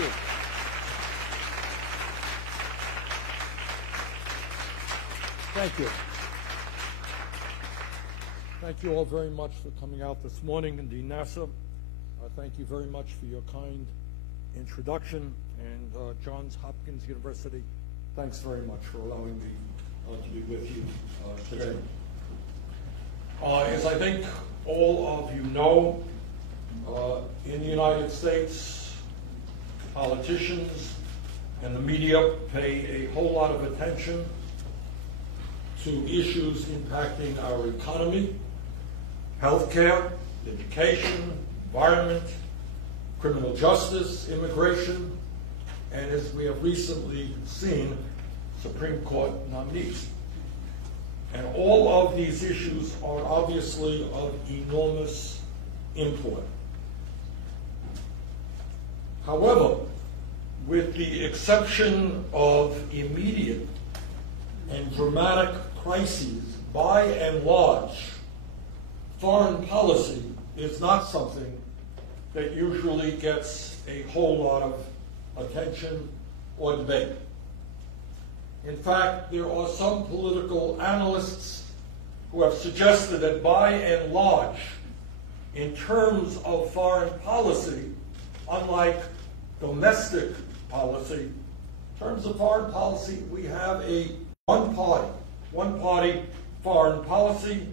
you. Thank you. Thank you all very much for coming out this morning. And Dean Nasser, thank you very much for your kind introduction. And Johns Hopkins University, thanks very much for allowing me to be with you today. As I think all of you know, in the United States, politicians and the media pay a whole lot of attention to issues impacting our economy, healthcare, education, environment, criminal justice, immigration, and as we have recently seen, Supreme Court nominees. And all of these issues are obviously of enormous import. However, with the exception of immediate and dramatic crises, by and large, foreign policy is not something that usually gets a whole lot of attention or debate. In fact, there are some political analysts who have suggested that by and large, in terms of foreign policy, unlike domestic policy, in terms of foreign policy, we have a one-party foreign policy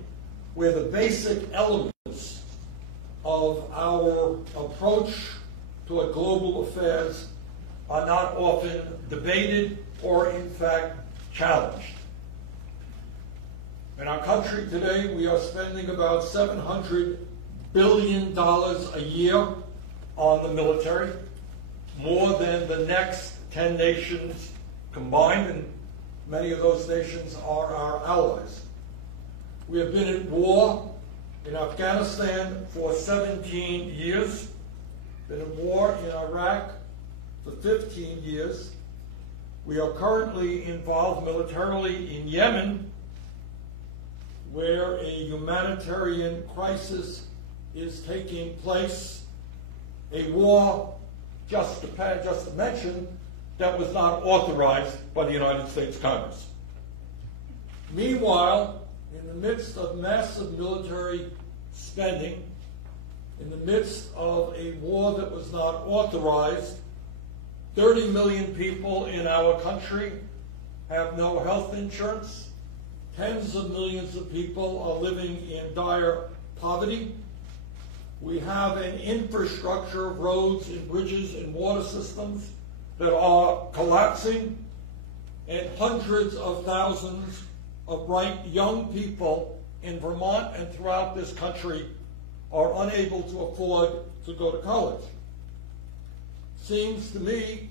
where the basic elements of our approach toward global affairs are not often debated or, in fact, challenged. In our country today, we are spending about $700 billion a year on the military, more than the next 10 nations combined, and many of those nations are our allies. We have been at war in Afghanistan for 17 years, been at war in Iraq for 15 years. We are currently involved militarily in Yemen, where a humanitarian crisis is taking place, a war, just to mention, that was not authorized by the United States Congress. Meanwhile, in the midst of massive military spending, in the midst of a war that was not authorized, 30 million people in our country have no health insurance. Tens of millions of people are living in dire poverty. We have an infrastructure of roads and bridges and water systems that are collapsing, and hundreds of thousands of bright young people in Vermont and throughout this country are unable to afford to go to college. Seems to me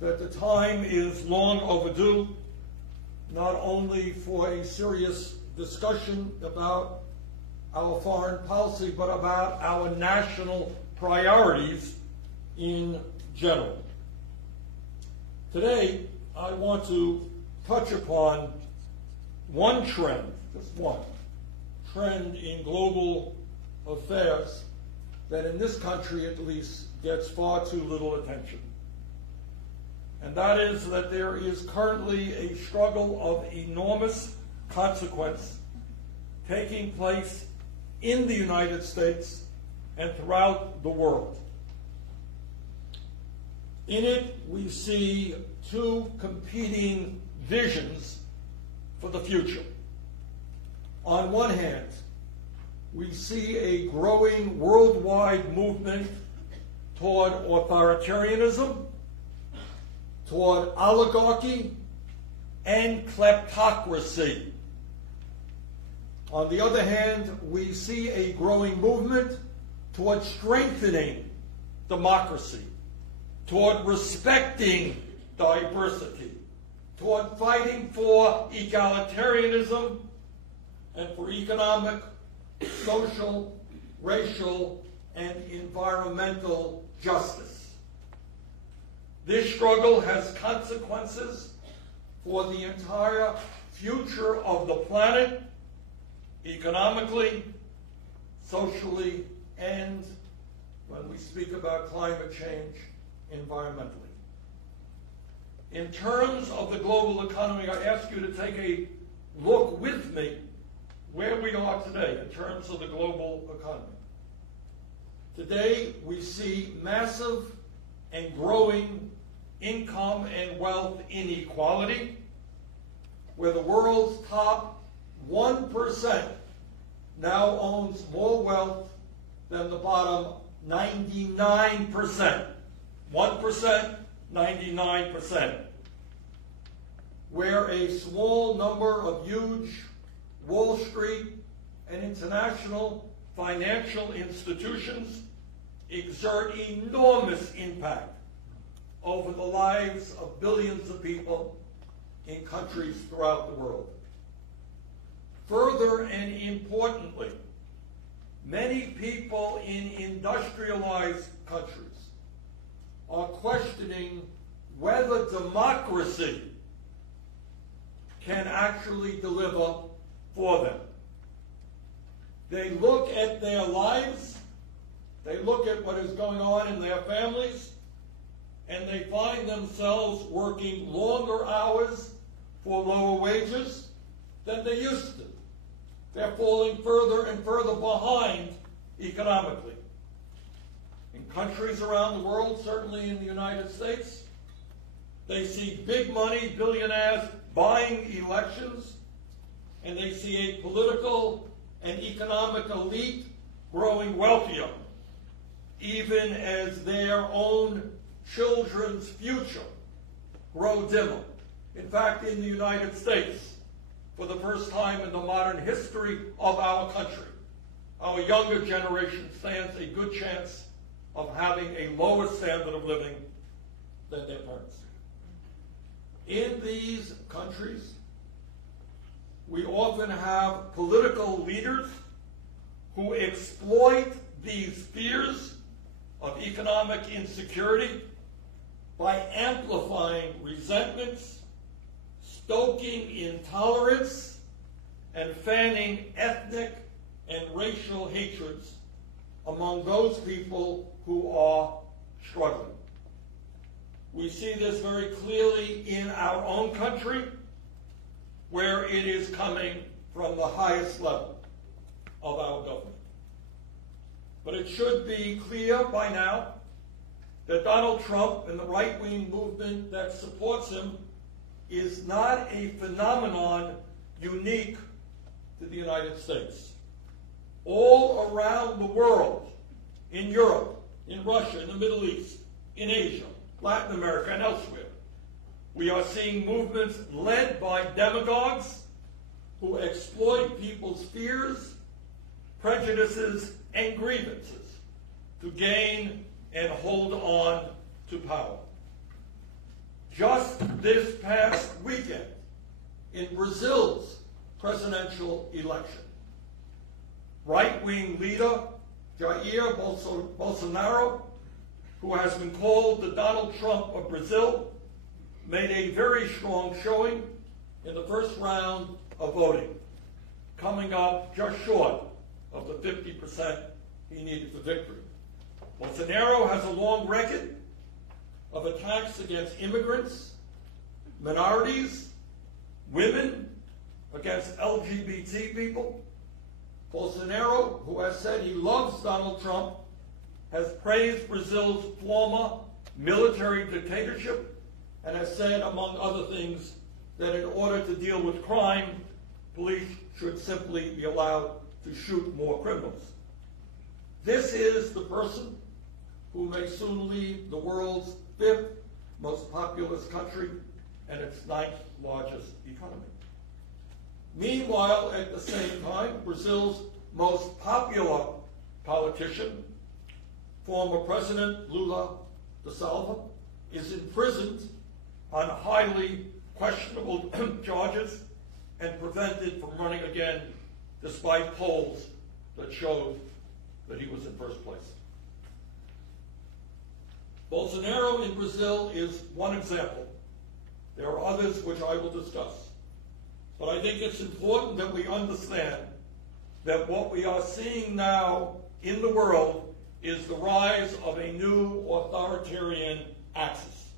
that the time is long overdue, not only for a serious discussion about our foreign policy, but about our national priorities in general. Today, I want to touch upon one trend, just one trend in global affairs that in this country at least gets far too little attention. And that is that there is currently a struggle of enormous consequence taking place in the United States and throughout the world. In it, we see two competing visions for the future. On one hand, we see a growing worldwide movement toward authoritarianism, toward oligarchy, and kleptocracy. On the other hand, we see a growing movement toward strengthening democracy, toward respecting diversity, toward fighting for egalitarianism and for economic, social, racial, and environmental justice. This struggle has consequences for the entire future of the planet, economically, socially, and when we speak about climate change, environmentally. In terms of the global economy, I ask you to take a look with me where we are today in terms of the global economy. Today, we see massive and growing income and wealth inequality, where the world's top 1% now owns more wealth than the bottom 99%. 1%, 99%. Where a small number of huge Wall Street and international financial institutions exert enormous impact over the lives of billions of people in countries throughout the world. Further and importantly, many people in industrialized countries are questioning whether democracy can actually deliver for them. They look at their lives, they look at what is going on in their families, and they find themselves working longer hours for lower wages than they used to. They're falling further and further behind economically. In countries around the world, certainly in the United States, they see big money, billionaires buying elections, and they see a political and economic elite growing wealthier, even as their own children's future grow dimmer. In fact, in the United States, for the first time in the modern history of our country, our younger generation stands a good chance of having a lower standard of living than their parents. In these countries, we often have political leaders who exploit these fears of economic insecurity by amplifying resentments, stoking intolerance, and fanning ethnic and racial hatreds among those people who are struggling. We see this very clearly in our own country, where it is coming from the highest level of our government. But it should be clear by now that Donald Trump and the right-wing movement that supports him is not a phenomenon unique to the United States. All around the world, in Europe, in Russia, in the Middle East, in Asia, Latin America, and elsewhere, we are seeing movements led by demagogues who exploit people's fears, prejudices, and grievances to gain and hold on to power. Just this past weekend, in Brazil's presidential election, right-wing leader Jair Bolsonaro, who has been called the Donald Trump of Brazil, made a very strong showing in the first round of voting, coming up just short of the 50% he needed for victory. Bolsonaro has a long record of attacks against immigrants, minorities, women, against LGBT people. Bolsonaro, who has said he loves Donald Trump, has praised Brazil's former military dictatorship and has said, among other things, that in order to deal with crime, police should simply be allowed to shoot more criminals. This is the person who may soon lead the world's 5th most populous country and its 9th largest economy. Meanwhile, at the same time, Brazil's most popular politician, former President Lula da Silva, is imprisoned on highly questionable charges and prevented from running again despite polls that showed that he was in first place. Bolsonaro in Brazil is one example. There are others which I will discuss. But I think it's important that we understand that what we are seeing now in the world is the rise of a new authoritarian axis.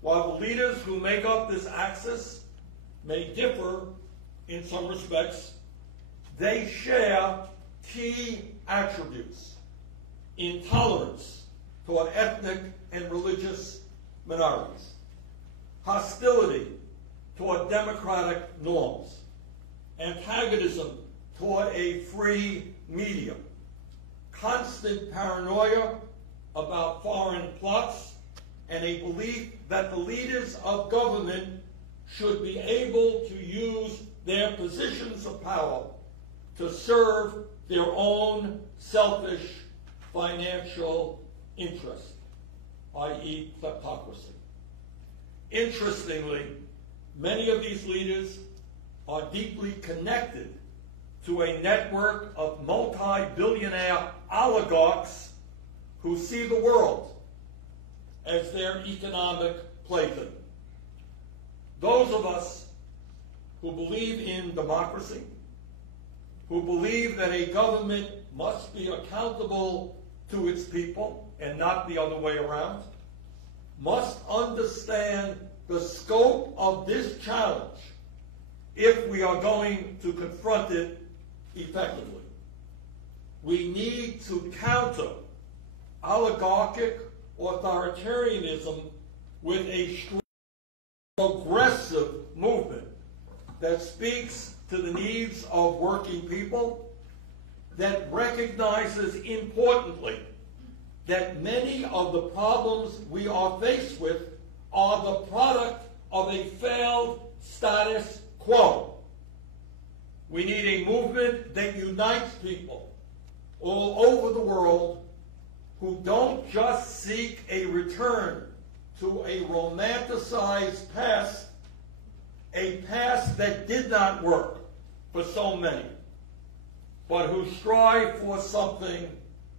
While the leaders who make up this axis may differ in some respects, they share key attributes: intolerance toward ethnic and religious minorities, hostility toward democratic norms, antagonism toward a free media, constant paranoia about foreign plots, and a belief that the leaders of government should be able to use their positions of power to serve their own selfish financial interest, i.e. kleptocracy. Interestingly, many of these leaders are deeply connected to a network of multi-billionaire oligarchs who see the world as their economic plaything. Those of us who believe in democracy, who believe that a government must be accountable to its people and not the other way around, must understand the scope of this challenge if we are going to confront it effectively. We need to counter oligarchic authoritarianism with a strong, progressive movement that speaks to the needs of working people, that recognizes importantly that many of the problems we are faced with are the product of a failed status quo. We need a movement that unites people all over the world who don't just seek a return to a romanticized past, a past that did not work for so many, but who strive for something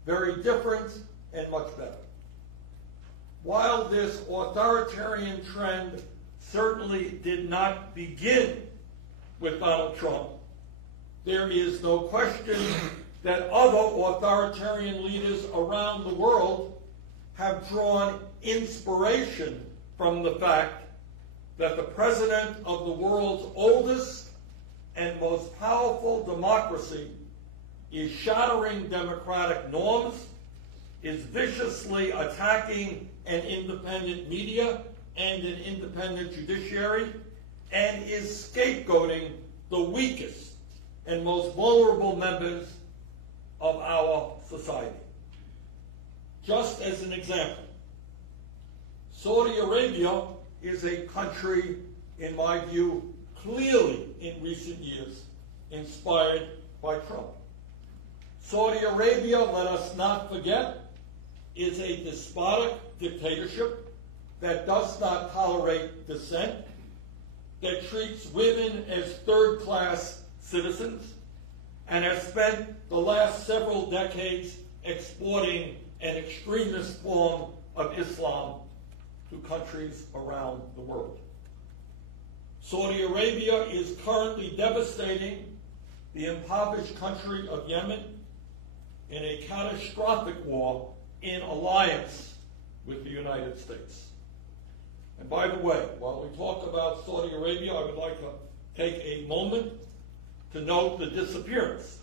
very different and much better. While this authoritarian trend certainly did not begin with Donald Trump, there is no question that other authoritarian leaders around the world have drawn inspiration from the fact that the president of the world's oldest and most powerful democracy is shattering democratic norms, is viciously attacking an independent media and an independent judiciary, and is scapegoating the weakest and most vulnerable members of our society. Just as an example, Saudi Arabia is a country, in my view, clearly in recent years inspired by Trump. Saudi Arabia, let us not forget, is a despotic dictatorship that does not tolerate dissent, that treats women as third-class citizens, and has spent the last several decades exporting an extremist form of Islam to countries around the world. Saudi Arabia is currently devastating the impoverished country of Yemen in a catastrophic war in alliance with the United States. And by the way, while we talk about Saudi Arabia, I would like to take a moment to note the disappearance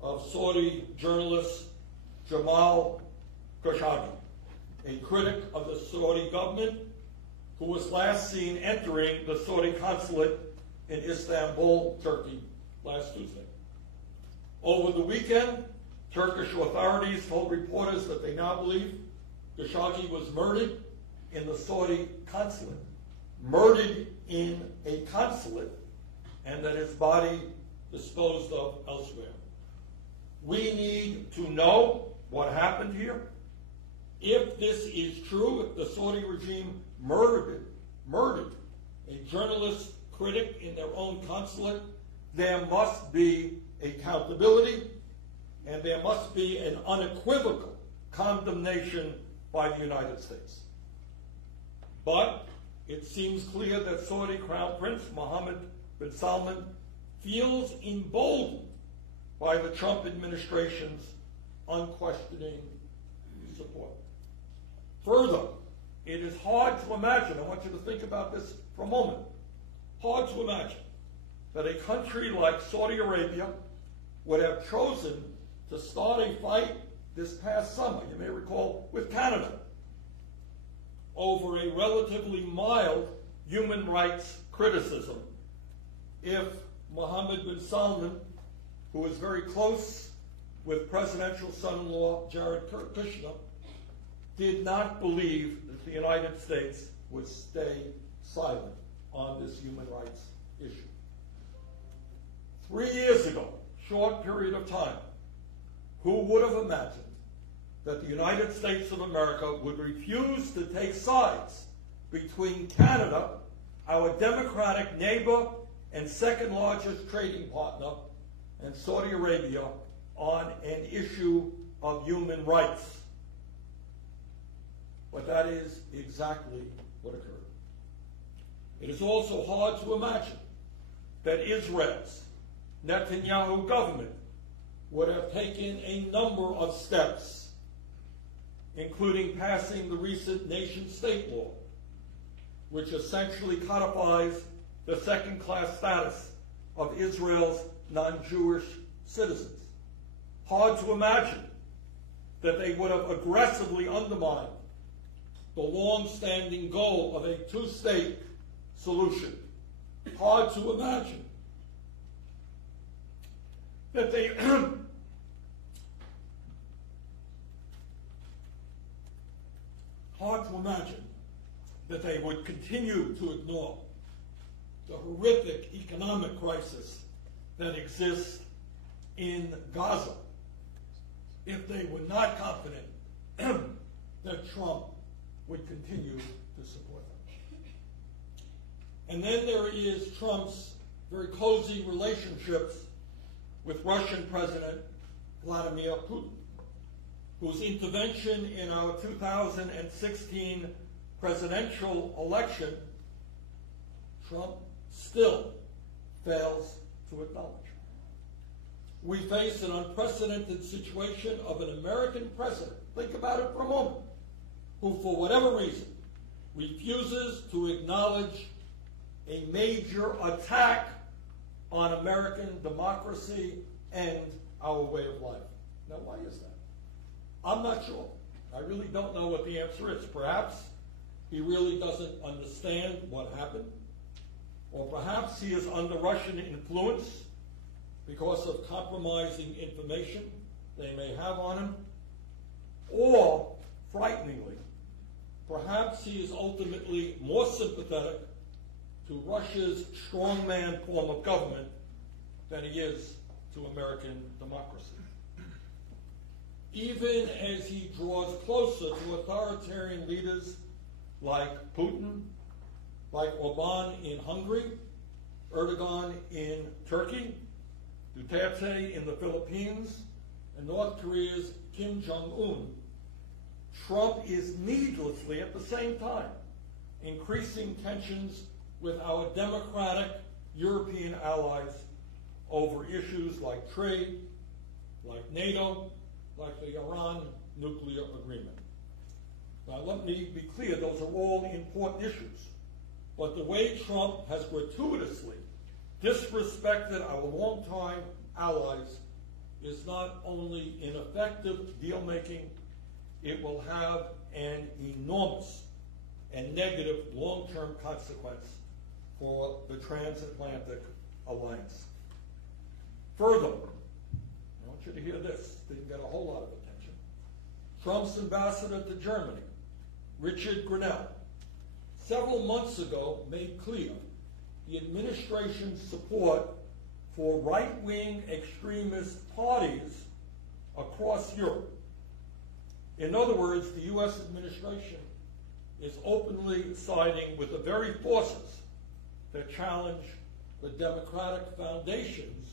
of Saudi journalist Jamal Khashoggi, a critic of the Saudi government who was last seen entering the Saudi consulate in Istanbul, Turkey, last Tuesday. Over the weekend, Turkish authorities told reporters that they now believe Khashoggi was murdered in the Saudi consulate, murdered in a consulate, and that his body disposed of elsewhere. We need to know what happened here. If this is true, if the Saudi regime murdered a journalist critic in their own consulate, there must be accountability, and there must be an unequivocal condemnation by the United States. But it seems clear that Saudi Crown Prince Mohammed bin Salman feels emboldened by the Trump administration's unquestioning support. Further, it is hard to imagine, I want you to think about this for a moment, hard to imagine that a country like Saudi Arabia would have chosen to start a fight this past summer, you may recall, with Canada, over a relatively mild human rights criticism if Mohammed bin Salman, who was very close with presidential son-in-law Jared Kushner, did not believe that the United States would stay silent on this human rights issue. 3 years ago, short period of time, who would have imagined that the United States of America would refuse to take sides between Canada, our democratic neighbor and second largest trading partner, and Saudi Arabia on an issue of human rights? But that is exactly what occurred. It is also hard to imagine that Israel's Netanyahu government would have taken a number of steps, including passing the recent nation-state law, which essentially codifies the second-class status of Israel's non-Jewish citizens. Hard to imagine that they would have aggressively undermined the long-standing goal of a two-state solution. Hard to imagine that they hard to imagine that they would continue to ignore the horrific economic crisis that exists in Gaza if they were not confident that Trump would continue to support them. And then there is Trump's very cozy relationships with Russian President Vladimir Putin, whose intervention in our 2016 presidential election Trump still fails to acknowledge. We face an unprecedented situation of an American president, think about it for a moment, who for whatever reason refuses to acknowledge a major attack on American democracy and our way of life. Now, why is that? I'm not sure. I really don't know what the answer is. Perhaps he really doesn't understand what happened, or perhaps he is under Russian influence because of compromising information they may have on him, or, frighteningly, perhaps he is ultimately more sympathetic to Russia's strongman form of government than he is to American democracy. Even as he draws closer to authoritarian leaders like Putin, like Orban in Hungary, Erdogan in Turkey, Duterte in the Philippines, and North Korea's Kim Jong-un, Trump is needlessly, at the same time, increasing tensions with our democratic European allies over issues like trade, like NATO, like the Iran nuclear agreement. Now, let me be clear, those are all important issues. But the way Trump has gratuitously disrespected our longtime allies is not only ineffective deal-making, it will have an enormous and negative long-term consequence for the transatlantic alliance. Further, I want you to hear this, didn't get a whole lot of attention. Trump's ambassador to Germany, Richard Grenell, several months ago made clear the administration's support for right-wing extremist parties across Europe. In other words, the U.S. administration is openly siding with the very forces that challenge the democratic foundations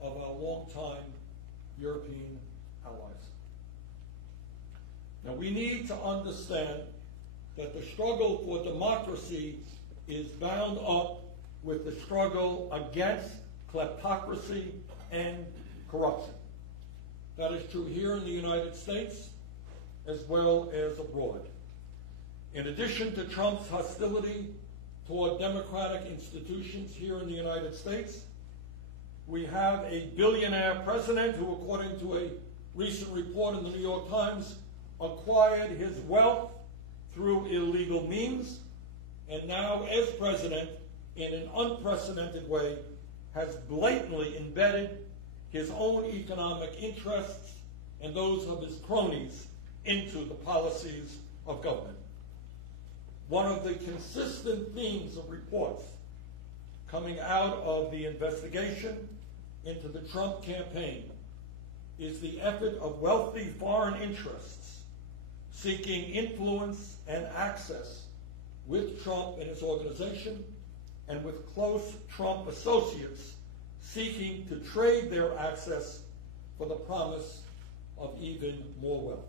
of our longtime European allies. Now, we need to understand that the struggle for democracy is bound up with the struggle against kleptocracy and corruption. That is true here in the United States as well as abroad. In addition to Trump's hostility toward democratic institutions here in the United States, we have a billionaire president who, according to a recent report in the New York Times, acquired his wealth through illegal means, and now, as president, in an unprecedented way, has blatantly embedded his own economic interests and those of his cronies into the policies of government. One of the consistent themes of reports coming out of the investigation into the Trump campaign is the effort of wealthy foreign interests seeking influence and access with Trump and his organization, and with close Trump associates seeking to trade their access for the promise of even more wealth.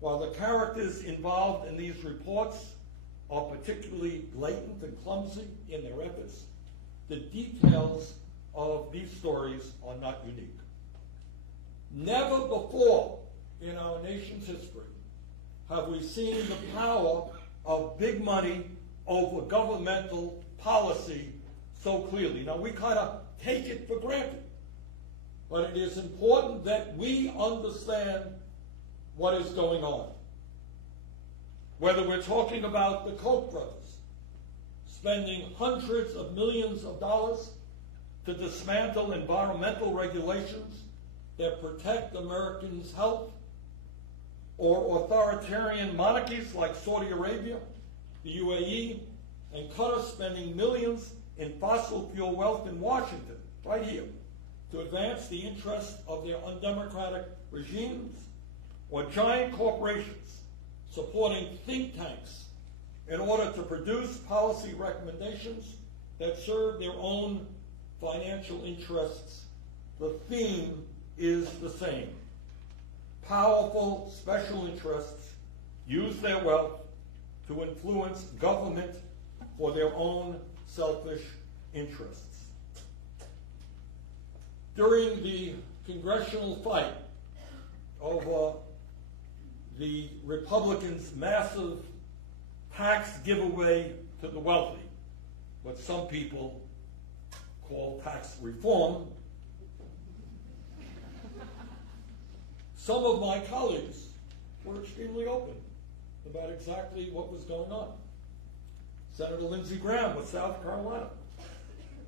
While the characters involved in these reports are particularly blatant and clumsy in their efforts, the details of these stories are not unique. Never before in our nation's history have we seen the power of big money over governmental policy so clearly. Now, we kind of take it for granted, but it is important that we understand what is going on. Whether we're talking about the Koch brothers spending hundreds of millions of dollars to dismantle environmental regulations that protect Americans' health, or authoritarian monarchies like Saudi Arabia, the UAE, and Qatar spending millions in fossil fuel wealth in Washington, right here, to advance the interests of their undemocratic regimes, or giant corporations supporting think tanks in order to produce policy recommendations that serve their own financial interests. The theme is the same. Powerful special interests use their wealth to influence government for their own selfish interests. During the congressional fight over the Republicans' massive tax giveaway to the wealthy, what some people call tax reform, some of my colleagues were extremely open about exactly what was going on. Senator Lindsey Graham with South Carolina,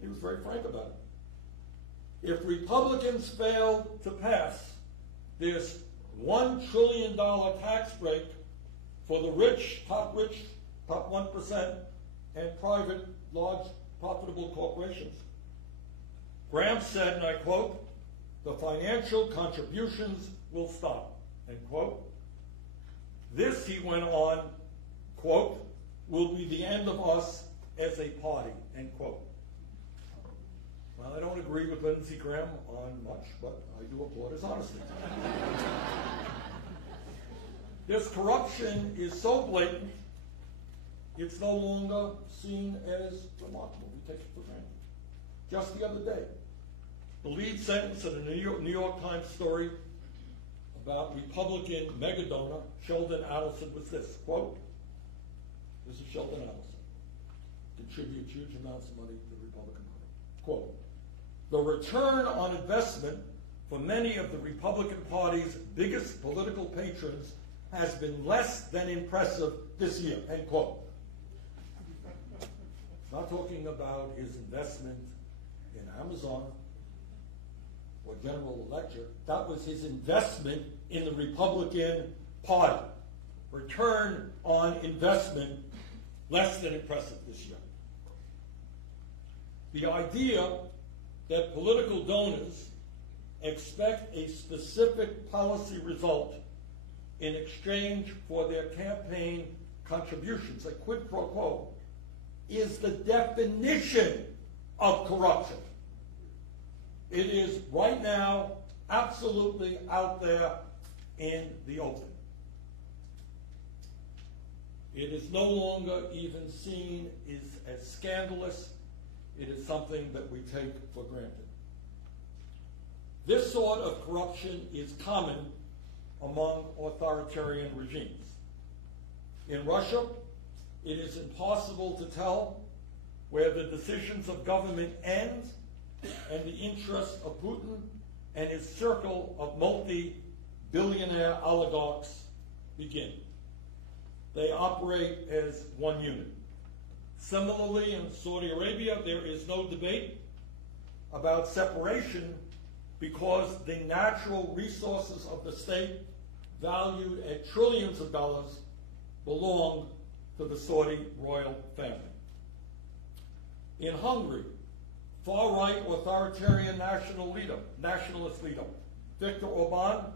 he was very frank about it. If Republicans fail to pass this $1 trillion tax break for the rich, top 1%, and private, large, profitable corporations, Graham said, and I quote, "The financial contributions will stop," end quote. This, he went on, quote, "will be the end of us as a party," end quote. Well, I don't agree with Lindsey Graham on much, but I do applaud his honesty. This corruption is so blatant, it's no longer seen as remarkable. We take it for granted. Just the other day, the lead sentence in a New York Times story about Republican mega donor Sheldon Adelson was this, quote, this is Sheldon Adelson, contributes huge amounts of money to the Republican Party. Quote, "The return on investment for many of the Republican Party's biggest political patrons has been less than impressive this year," end quote. Not talking about his investment in Amazon or General Electric. That was his investment in the Republican Party. Return on investment less than impressive this year. The idea that political donors expect a specific policy result in exchange for their campaign contributions, a quid pro quo, is the definition of corruption. It is right now absolutely out there in the open. It is no longer even seen as scandalous. It is something that we take for granted. This sort of corruption is common among authoritarian regimes. In Russia, it is impossible to tell where the decisions of government end and the interests of Putin and his circle of multi-billionaire oligarchs begin. They operate as one unit. Similarly, in Saudi Arabia, there is no debate about separation because the natural resources of the state, valued at trillions of dollars, belong to the Saudi royal family. In Hungary, far-right authoritarian nationalist leader Viktor Orban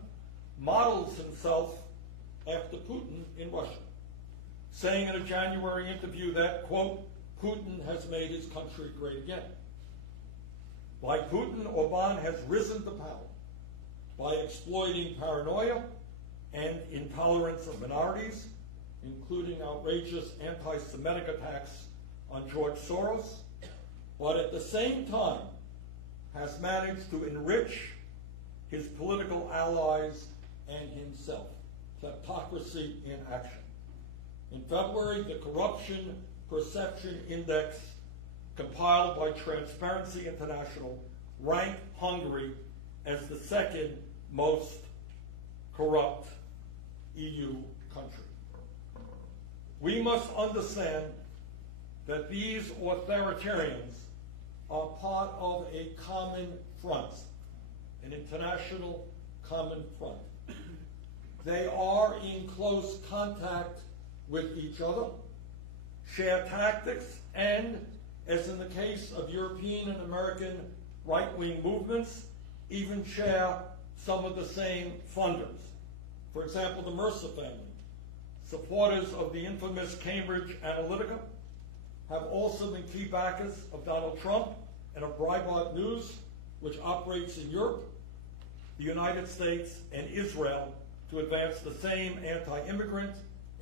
models himself after Putin in Russia, saying in a January interview that, quote, Putin has made his country great again. Like Putin, Orban has risen to power by exploiting paranoia and intolerance of minorities, including outrageous anti-Semitic attacks on George Soros, but at the same time has managed to enrich his political allies and himself. Kleptocracy in action. In February, the Corruption Perception Index, compiled by Transparency International, ranked Hungary as the second most corrupt EU country. We must understand that these authoritarians are part of a common front, an international common front. They are in close contact with each other, share tactics, and, as in the case of European and American right-wing movements, even share some of the same funders. For example, the Mercer family, supporters of the infamous Cambridge Analytica, have also been key backers of Donald Trump and of Breitbart News, which operates in Europe, the United States, and Israel to advance the same anti-immigrant,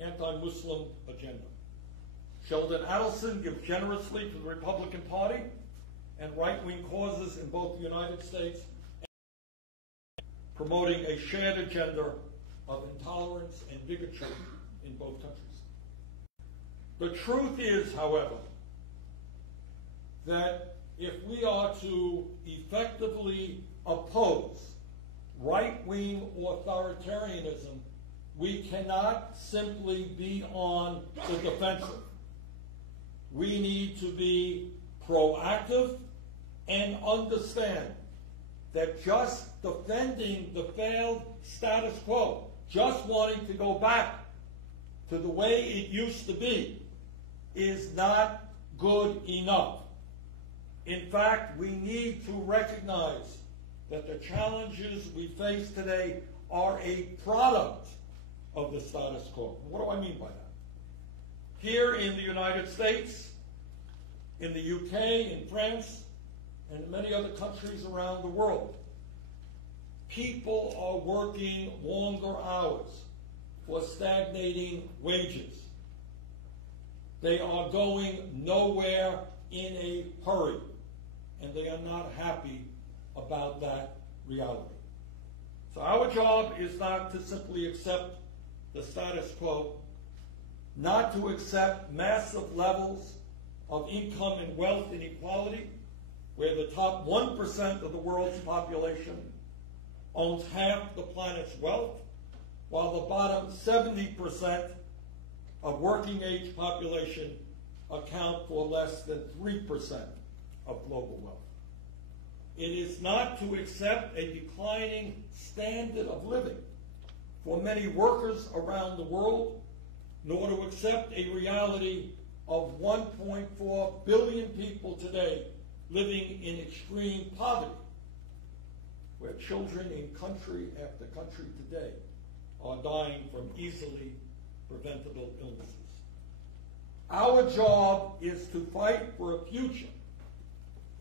anti-Muslim agenda. Sheldon Adelson gives generously to the Republican Party and right-wing causes in both the United States, promoting a shared agenda of intolerance and bigotry in both countries. The truth is, however, that if we are to effectively oppose right-wing authoritarianism, we cannot simply be on the defensive. We need to be proactive and understand that just defending the failed status quo, just wanting to go back to the way it used to be, is not good enough. In fact, we need to recognize that the challenges we face today are a product of the status quo. What do I mean by that? Here in the United States, in the UK, in France, and in many other countries around the world, people are working longer hours for stagnating wages. They are going nowhere in a hurry, and they are not happy about that reality. So our job is not to simply accept the status quo, not to accept massive levels of income and wealth inequality, where the top 1% of the world's population owns half the planet's wealth, while the bottom 70% of working age population account for less than 3% of global wealth. It is not to accept a declining standard of living for many workers around the world, nor to accept a reality of 1.4 billion people today living in extreme poverty, where children in country after country today are dying from easily preventable illnesses. Our job is to fight for a future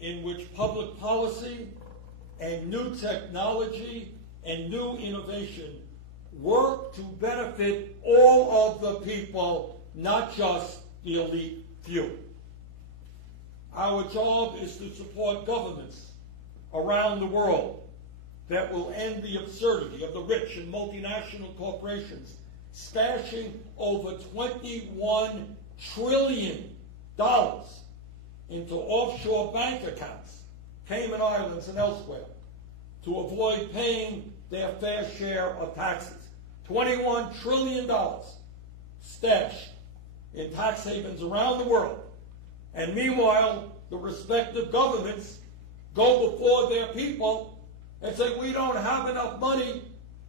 in which public policy and new technology and new innovation work to benefit all of the people, not just the elite few. Our job is to support governments around the world that will end the absurdity of the rich and multinational corporations stashing over $21 trillion into offshore bank accounts, Cayman Islands and elsewhere, to avoid paying their fair share of taxes. $21 trillion stashed in tax havens around the world. And meanwhile, the respective governments go before their people and say, we don't have enough money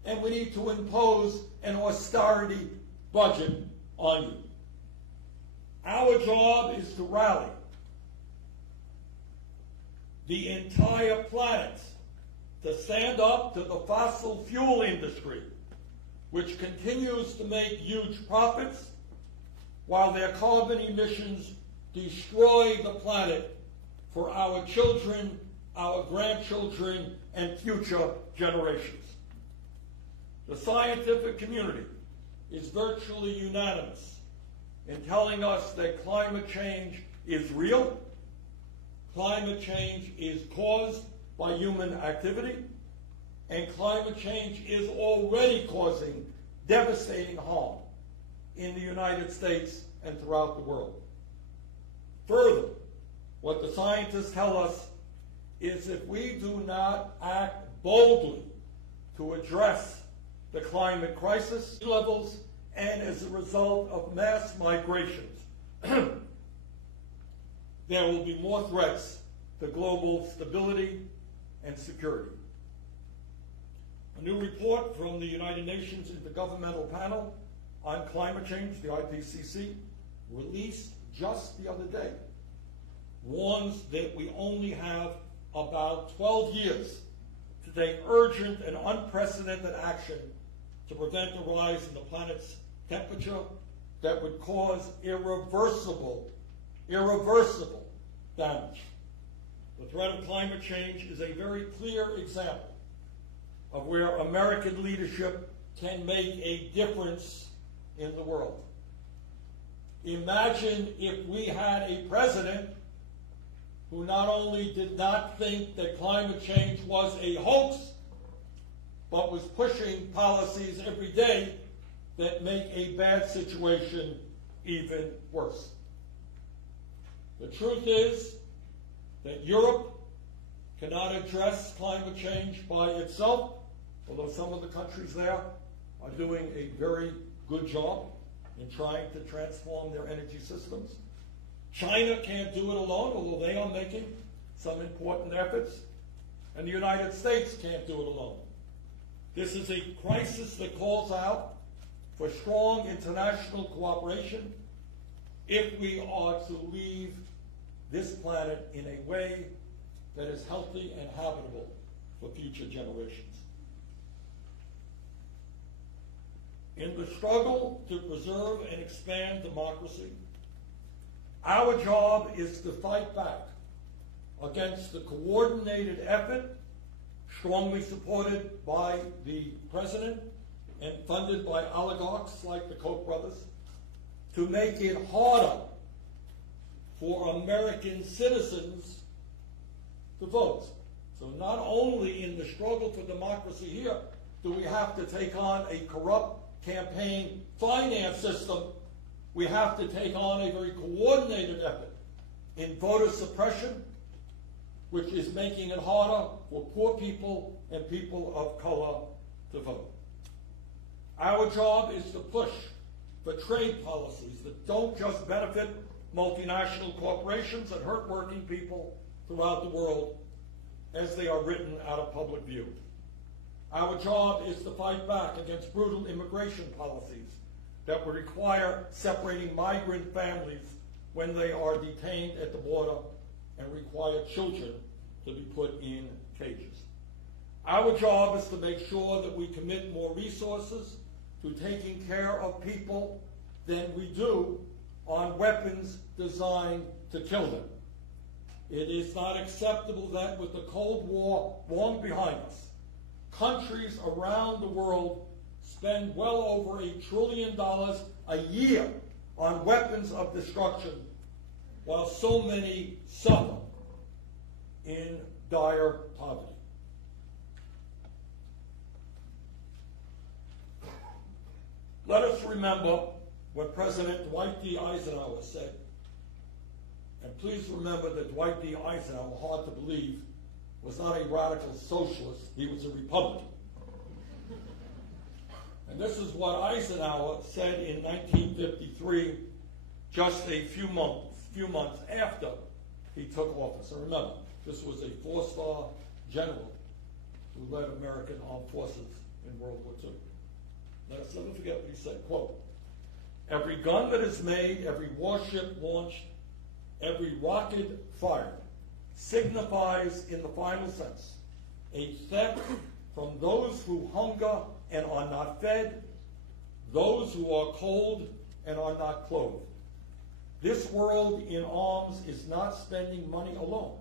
and we need to impose an austerity budget on you. Our job is to rally the entire planet to stand up to the fossil fuel industry, which continues to make huge profits while their carbon emissions destroy the planet for our children, our grandchildren, and future generations. The scientific community is virtually unanimous in telling us that climate change is real. Climate change is caused by human activity, and climate change is already causing devastating harm in the United States and throughout the world. Further, what the scientists tell us is if we do not act boldly to address the climate crisis levels and as a result of mass migrations, there will be more threats to global stability and security. A new report from the United Nations Intergovernmental Panel on Climate Change, the IPCC, released just the other day, warns that we only have about 12 years to take urgent and unprecedented action to prevent the rise in the planet's temperature that would cause irreversible damage. The threat of climate change is a very clear example of where American leadership can make a difference in the world. Imagine if we had a president who not only did not think that climate change was a hoax, but was pushing policies every day that make a bad situation even worse. The truth is that Europe cannot address climate change by itself, although some of the countries there are doing a very good job in trying to transform their energy systems. China can't do it alone, although they are making some important efforts. And the United States can't do it alone. This is a crisis that calls out for strong international cooperation if we are to leave this planet in a way that is healthy and habitable for future generations. In the struggle to preserve and expand democracy, our job is to fight back against the coordinated effort, strongly supported by the president and funded by oligarchs like the Koch brothers, to make it harder for American citizens to vote. So not only in the struggle for democracy here do we have to take on a corrupt campaign finance system, we have to take on a very coordinated effort in voter suppression, which is making it harder for poor people and people of color to vote. Our job is to push for trade policies that don't just benefit multinational corporations and hurt working people throughout the world as they are written out of public view. Our job is to fight back against brutal immigration policies that would require separating migrant families when they are detained at the border and require children to be put in cages. Our job is to make sure that we commit more resources to taking care of people than we do on weapons designed to kill them. It is not acceptable that with the Cold War long behind us, countries around the world spend well over $1 trillion a year on weapons of destruction, while so many suffer in dire poverty. Let us remember what President Dwight D. Eisenhower said. And please remember that Dwight D. Eisenhower, hard to believe, was not a radical socialist, he was a Republican. And this is what Eisenhower said in 1953, just a few months after he took office. And remember, this was a four-star general who led American armed forces in World War II. Let's never forget what he said, quote, "Every gun that is made, every warship launched, every rocket fired signifies, in the final sense, a theft from those who hunger and are not fed, those who are cold and are not clothed. This world in arms is not spending money alone.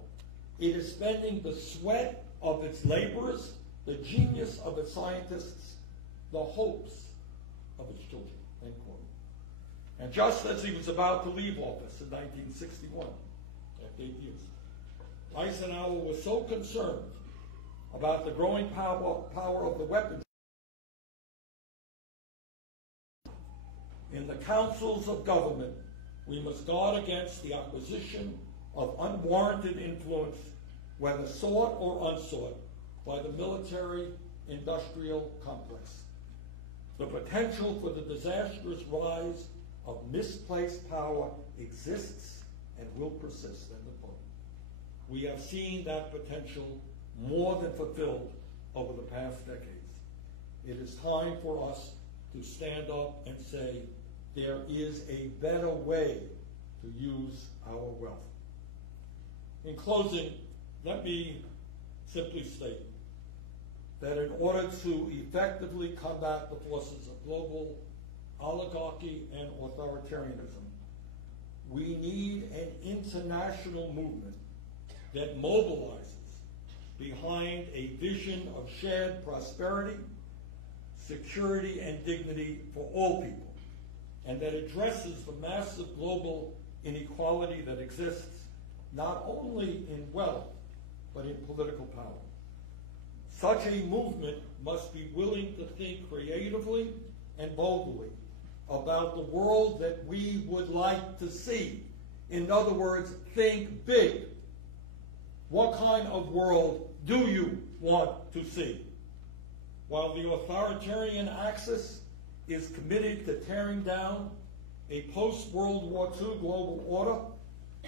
It is spending the sweat of its laborers, the genius of its scientists, the hopes of its children." End quote. And just as he was about to leave office in 1961, after 8 years, Eisenhower was so concerned about the growing power of the weapons in the councils of government, we must guard against the acquisition of unwarranted influence, whether sought or unsought, by the military-industrial complex. The potential for the disastrous rise of misplaced power exists and will persist. End of quote. We have seen that potential more than fulfilled over the past decades. It is time for us to stand up and say, there is a better way to use our wealth. In closing, let me simply state that in order to effectively combat the forces of global oligarchy and authoritarianism, we need an international movement that mobilizes behind a vision of shared prosperity, security, and dignity for all people, and that addresses the massive global inequality that exists not only in wealth, but in political power. Such a movement must be willing to think creatively and boldly about the world that we would like to see. In other words, think big. What kind of world do you want to see? While the authoritarian axis is committed to tearing down a post-World War II global order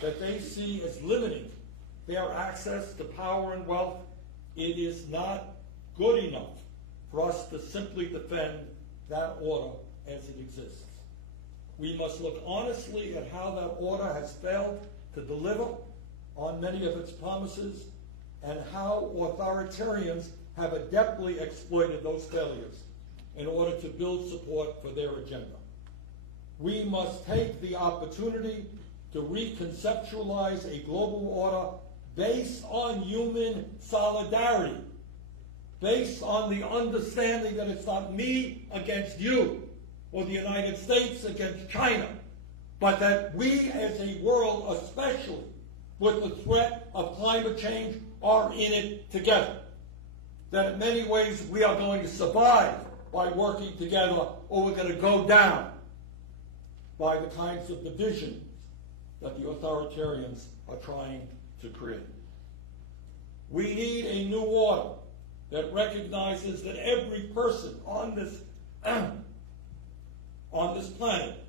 that they see as limiting their access to power and wealth, it is not good enough for us to simply defend that order as it exists. We must look honestly at how that order has failed to deliver on many of its promises and how authoritarians have adeptly exploited those failures in order to build support for their agenda. We must take the opportunity to reconceptualize a global order based on human solidarity, based on the understanding that it's not me against you or the United States against China, but that we as a world, especially with the threat of climate change, are in it together. That in many ways we are going to survive by working together, or we're going to go down by the kinds of divisions that the authoritarians are trying to create. We need a new order that recognizes that every person on this planet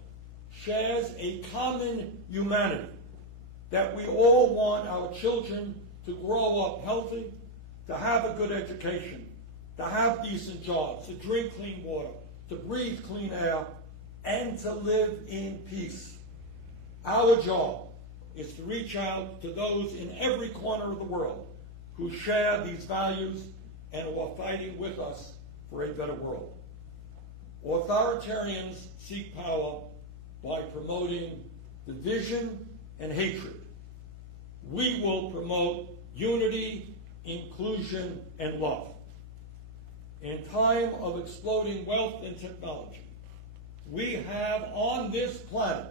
shares a common humanity, that we all want our children to grow up healthy, to have a good education, to have decent jobs, to drink clean water, to breathe clean air, and to live in peace. Our job is to reach out to those in every corner of the world who share these values and who are fighting with us for a better world. Authoritarians seek power by promoting division and hatred. We will promote unity, inclusion, and love. In time of exploding wealth and technology, we have on this planet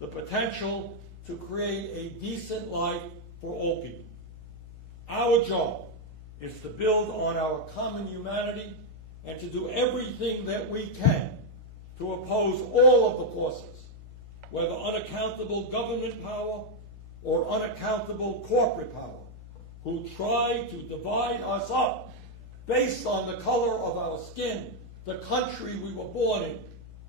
the potential to create a decent life for all people. Our job is to build on our common humanity and to do everything that we can to oppose all of the forces, whether unaccountable government power or unaccountable corporate power, who try to divide us up based on the color of our skin, the country we were born in,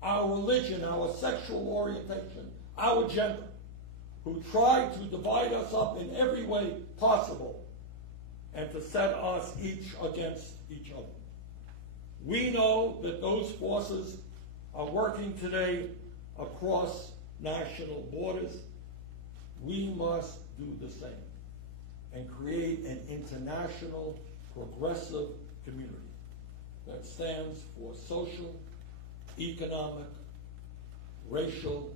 our religion, our sexual orientation, our gender, who try to divide us up in every way possible and to set us each against each other. We know that those forces are working today across national borders. We must do the same and create an international progressive community that stands for social, economic, racial,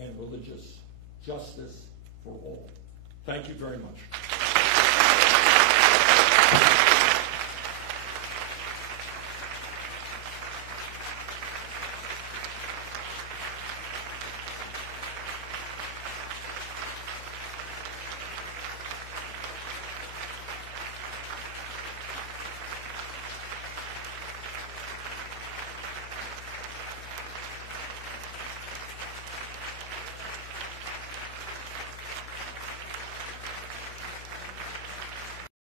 and religious justice for all. Thank you very much.